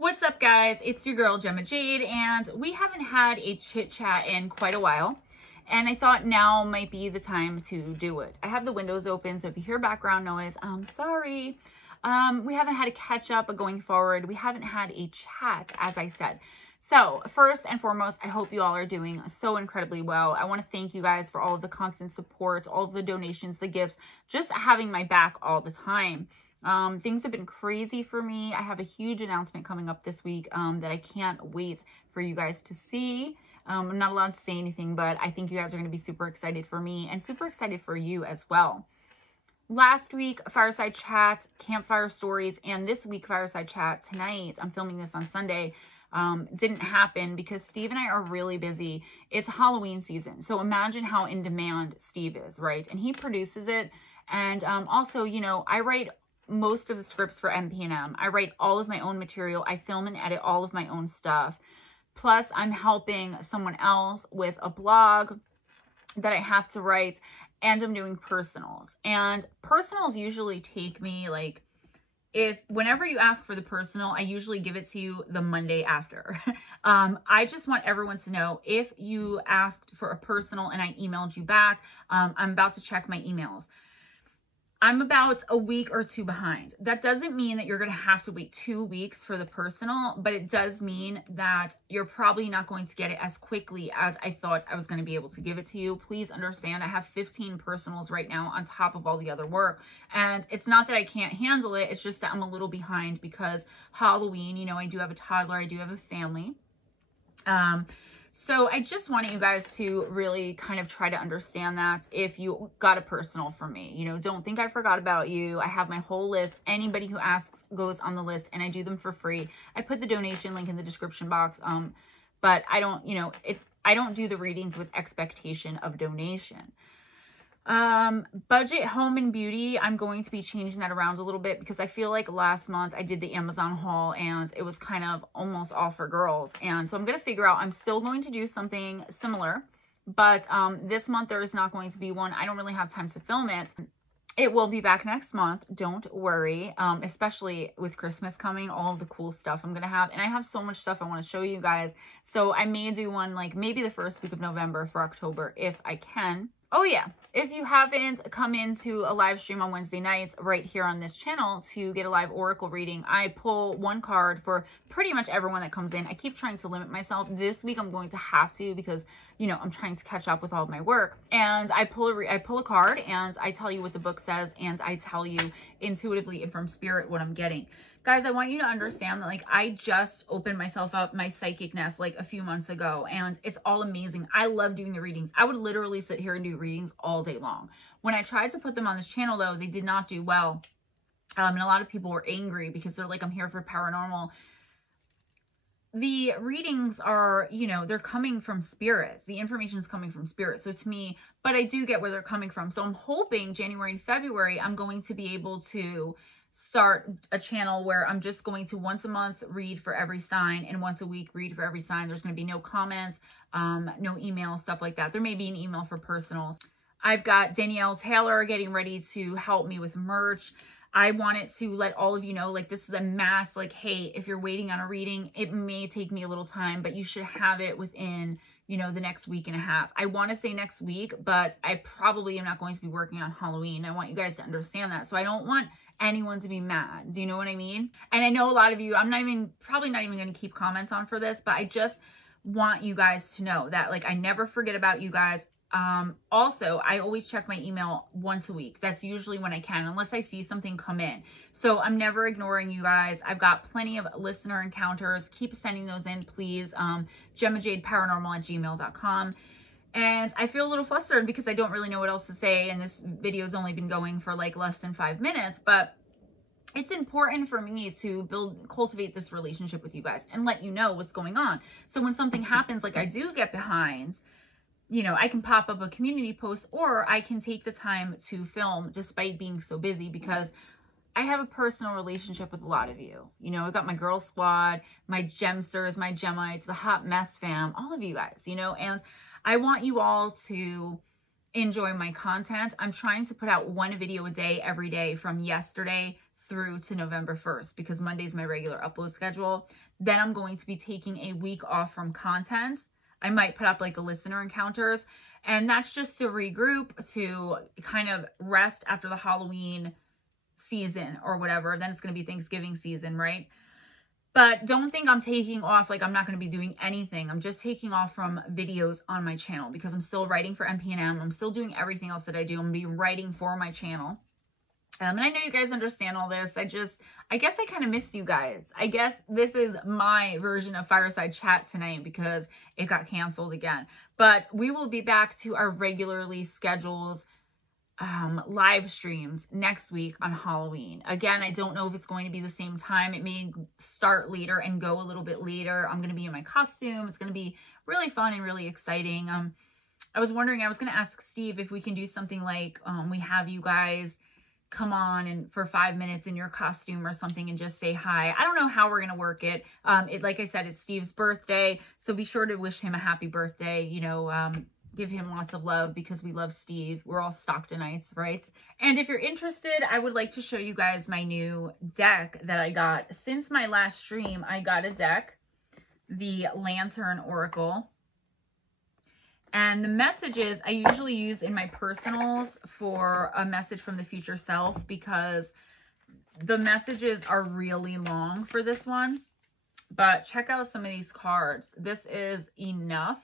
What's up, guys? It's your girl Gemma Jade, and we haven't had a chit chat in quite a while, and I thought now might be the time to do it. I have the windows open, so if you hear background noise, I'm sorry. We haven't had a catch up, but going forward, we haven't had a chat, as I said. So first and foremost, I hope you all are doing so incredibly well. I want to thank you guys for all of the constant support, all of the donations, the gifts, just having my back all the time. Things have been crazy for me. I have a huge announcement coming up this week that I can't wait for you guys to see. I'm not allowed to say anything, but I think you guys are going to be super excited for me and super excited for you as well. Last week, Fireside Chat, Campfire Stories, and this week, Fireside Chat tonight, I'm filming this on Sunday, didn't happen because Steve and I are really busy. It's Halloween season, so imagine how in demand Steve is, right? And he produces it, and also, you know, I write most of the scripts for MP&M. I write all of my own material. I film and edit all of my own stuff. Plus, I'm helping someone else with a blog that I have to write, and I'm doing personals. And personals usually take me like, whenever you ask for the personal, I usually give it to you the Monday after. I just want everyone to know, if you asked for a personal and I emailed you back, I'm about to check my emails. I'm about a week or two behind. That doesn't mean that you're going to have to wait 2 weeks for the personal, but it does mean that you're probably not going to get it as quickly as I thought I was going to be able to give it to you. Please understand, I have 15 personals right now on top of all the other work. And it's not that I can't handle it. It's just that I'm a little behind because Halloween, you know, I do have a toddler. I do have a family. So I just wanted you guys to really kind of try to understand that if you got a personal from me. You know, don't think I forgot about you. I have my whole list. Anybody who asks goes on the list, and I do them for free. I put the donation link in the description box, but I don't, you know, I don't do the readings with expectation of donation. Budget, home, and beauty, I'm going to be changing that around a little bit because I feel like last month I did the Amazon haul and it was kind of almost all for girls. And so I'm going to figure out, I'm still going to do something similar, but this month there is not going to be one. I don't really have time to film it. It will be back next month. Don't worry. Especially with Christmas coming, all of the cool stuff I'm going to have. And I have so much stuff I want to show you guys. So I may do one like maybe the first week of November for October if I can. Oh yeah, if you haven't come into a live stream on Wednesday nights right here on this channel to get a live oracle reading, I pull one card for pretty much everyone that comes in. I keep trying to limit myself. This week I'm going to have to because, you know, I'm trying to catch up with all of my work. And I pull a card and I tell you what the book says, and I tell you intuitively and from spirit what I'm getting. Guys, I want you to understand that, like, I just opened myself up, my psychic nest, like a few months ago, and it's all amazing. I love doing the readings. I would literally sit here and do readings all day long. When I tried to put them on this channel, though, they did not do well. And a lot of people were angry because they're like, I'm here for paranormal. The readings are, you know, they're coming from spirit. The information is coming from spirit. So to me, but I do get where they're coming from. So I'm hoping January and February, I'm going to be able to start a channel where I'm just going to once a month read for every sign and once a week read for every sign. There's going to be no comments, no emails, stuff like that. There may be an email for personals. I've got Danielle Taylor getting ready to help me with merch. I wanted to let all of you know, like, this is a mass, like, hey, if you're waiting on a reading, it may take me a little time, but you should have it within, you know, the next week and a half. I want to say next week, but I probably am not going to be working on Halloween. I want you guys to understand that. So I don't want anyone to be mad. Do you know what I mean? And I know a lot of you, probably not even going to keep comments on for this, but I just want you guys to know that, like, I never forget about you guys. Also, I always check my email once a week. That's usually when I can, unless I see something come in. So I'm never ignoring you guys. I've got plenty of listener encounters. Keep sending those in, please. GemmaJadeParanormal@gmail.com. And I feel a little flustered because I don't really know what else to say. And this video's only been going for like less than 5 minutes, but it's important for me to cultivate this relationship with you guys and let you know what's going on. So when something happens, like I do get behind, you know, I can pop up a community post, or I can take the time to film despite being so busy because I have a personal relationship with a lot of you. You know, I've got my girl squad, my gemsters, my Gemites, the hot mess fam, all of you guys, you know, and I want you all to enjoy my content. I'm trying to put out one video a day every day from yesterday through to November 1st because Monday's my regular upload schedule. Then I'm going to be taking a week off from content. I might put up like a listener encounters, and that's just to regroup, to kind of rest after the Halloween season or whatever. Then it's going to be Thanksgiving season, right? But don't think I'm taking off, like I'm not going to be doing anything. I'm just taking off from videos on my channel because I'm still writing for MPNM. I'm still doing everything else that I do. I'm going to be writing for my channel. And I know you guys understand all this. I guess I kind of missed you guys. I guess this is my version of Fireside Chat tonight because it got canceled again. But we will be back to our regularly scheduled live streams next week on Halloween. Again, I don't know if it's going to be the same time. It may start later and go a little bit later. I'm going to be in my costume. It's going to be really fun and really exciting. I was wondering, I was going to ask Steve if we can do something like we have you guys come on and for 5 minutes in your costume or something and just say hi. I don't know how we're going to work it. Like I said, it's Steve's birthday, so be sure to wish him a happy birthday. You know, give him lots of love because we love Steve. We're all Stocktonites, right? And if you're interested, I would like to show you guys my new deck that I got. Since my last stream, I got a deck, the Lantern Oracle. And the messages I usually use in my personals for a message from the future self because the messages are really long for this one. But check out some of these cards. This is Enough.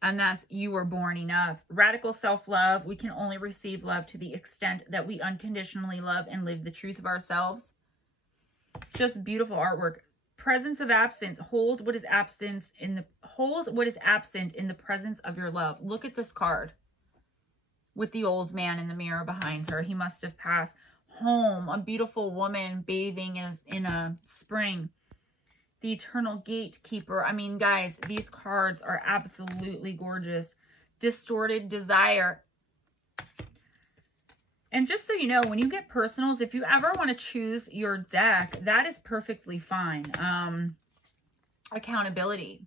And that's You Were Born Enough. Radical self-love. We can only receive love to the extent that we unconditionally love and live the truth of ourselves. Just beautiful artwork. Presence of absence. Hold what is absent in the presence of your love. Look at this card with the old man in the mirror behind her. He must have passed. Home. A beautiful woman bathing in a spring. The Eternal Gatekeeper. I mean, guys, these cards are absolutely gorgeous. Distorted Desire. And just so you know, when you get personals, if you ever want to choose your deck, that is perfectly fine. Accountability.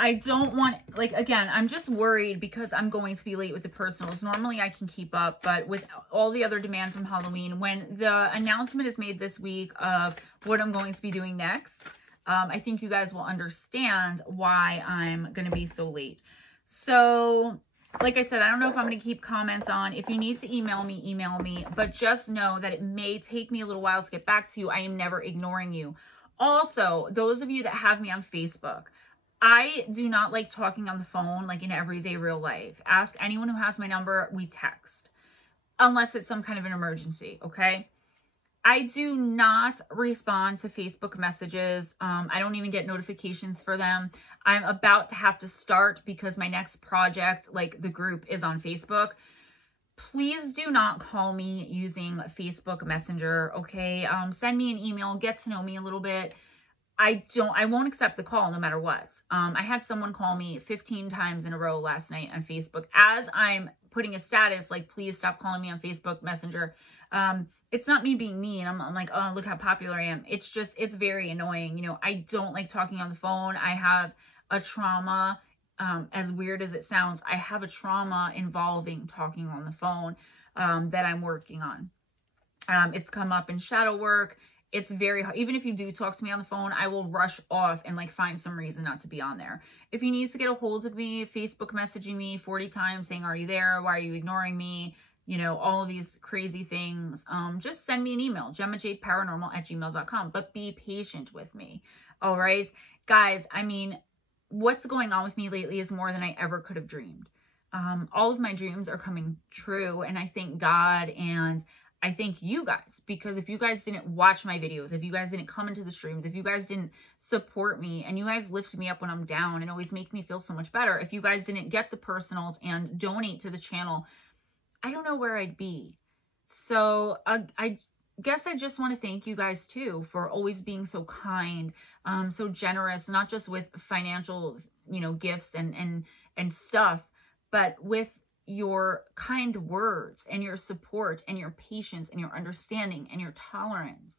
I don't want, like, again, I'm just worried because I'm going to be late with the personals. Normally I can keep up, but with all the other demand from Halloween, when the announcement is made this week of what I'm going to be doing next, I think you guys will understand why I'm going to be so late. So, like I said, I don't know if I'm going to keep comments on. If you need to email me, but just know that it may take me a little while to get back to you. I am never ignoring you. Also, those of you that have me on Facebook, I do not like talking on the phone like in everyday real life. Ask anyone who has my number, we text. Unless it's some kind of an emergency, okay? I do not respond to Facebook messages. I don't even get notifications for them. I'm about to have to start because my next project, like the group, is on Facebook. Please do not call me using Facebook Messenger, okay? Send me an email, get to know me a little bit. I won't accept the call no matter what. I had someone call me 15 times in a row last night on Facebook as I'm putting a status like, please stop calling me on Facebook Messenger. It's not me being mean. I'm like, oh, look how popular I am. It's just, it's very annoying. You know, I don't like talking on the phone. I have a trauma, as weird as it sounds, I have a trauma involving talking on the phone that I'm working on. It's come up in shadow work. It's very hard. Even if you do talk to me on the phone, I will rush off and like find some reason not to be on there. If you need to get a hold of me, Facebook messaging me 40 times saying, are you there? Why are you ignoring me? You know, all of these crazy things. Just send me an email, GemmaJParanormal@gmail.com, but be patient with me. All right, guys, I mean, what's going on with me lately is more than I ever could have dreamed. All of my dreams are coming true, and I thank God, and I thank you guys, because if you guys didn't watch my videos, if you guys didn't come into the streams, if you guys didn't support me, and you guys lift me up when I'm down and always make me feel so much better, if you guys didn't get the personals and donate to the channel, I don't know where I'd be. So I guess I just want to thank you guys too for always being so kind, so generous, not just with financial, you know, gifts and stuff, but with your kind words and your support and your patience and your understanding and your tolerance.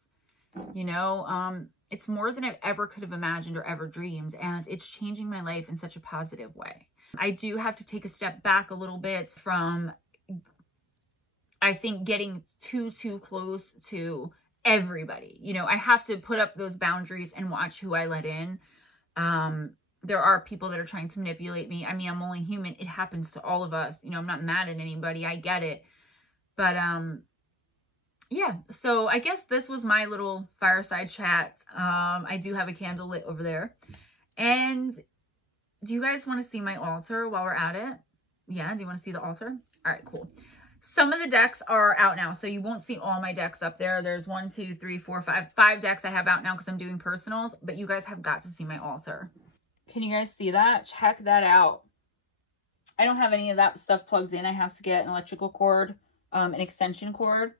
You know, it's more than I ever could have imagined or ever dreamed, and it's changing my life in such a positive way. I do have to take a step back a little bit from I think, getting too close to everybody. You know, I have to put up those boundaries and watch who I let in. There are people that are trying to manipulate me. I mean, I'm only human. It happens to all of us. You know, I'm not mad at anybody. I get it. But, yeah, so I guess this was my little fireside chat. I do have a candle lit over there. And do you guys want to see my altar while we're at it? Yeah, do you want to see the altar? All right, cool. Some of the decks are out now, so you won't see all my decks up there. There's 1, 2, 3, 4, 5 decks I have out now because I'm doing personals, but you guys have got to see my altar. Can you guys see that? Check that out. I don't have any of that stuff plugged in. I have to get an electrical cord, an extension cord.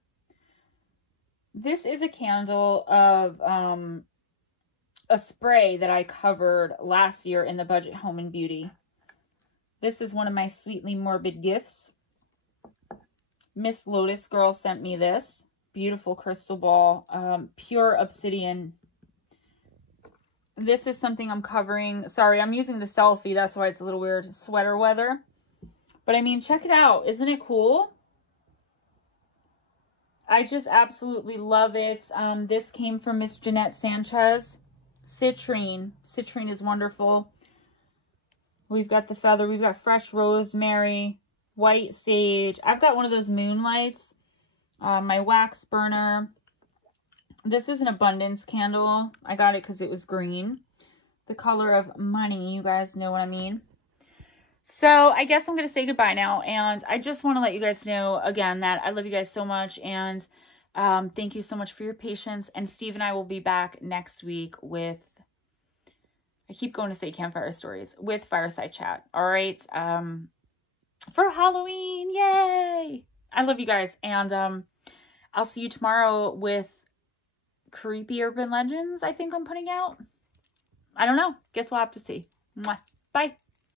This is a candle of a spray that I covered last year in the Budget Home and Beauty. This is one of my Sweetly Morbid gifts. Miss Lotus Girl sent me this. Beautiful crystal ball, pure obsidian. This is something I'm covering. Sorry, I'm using the selfie. That's why it's a little weird. Sweater weather. But I mean, check it out. Isn't it cool? I just absolutely love it. This came from Miss Jeanette Sanchez. Citrine. Citrine is wonderful. We've got the feather. We've got fresh rosemary, white sage. I've got one of those moonlights. My wax burner. This is an abundance candle. I got it because it was green. The color of money. You guys know what I mean. So I guess I'm going to say goodbye now. And I just want to let you guys know again that I love you guys so much. And thank you so much for your patience. And Steve and I will be back next week with, I keep going to say campfire stories, with Fireside Chat. All right. For Halloween. Yay. I love you guys. And I'll see you tomorrow with Creepy Urban Legends, I think I'm putting out. I don't know. Guess we'll have to see. Mwah. Bye.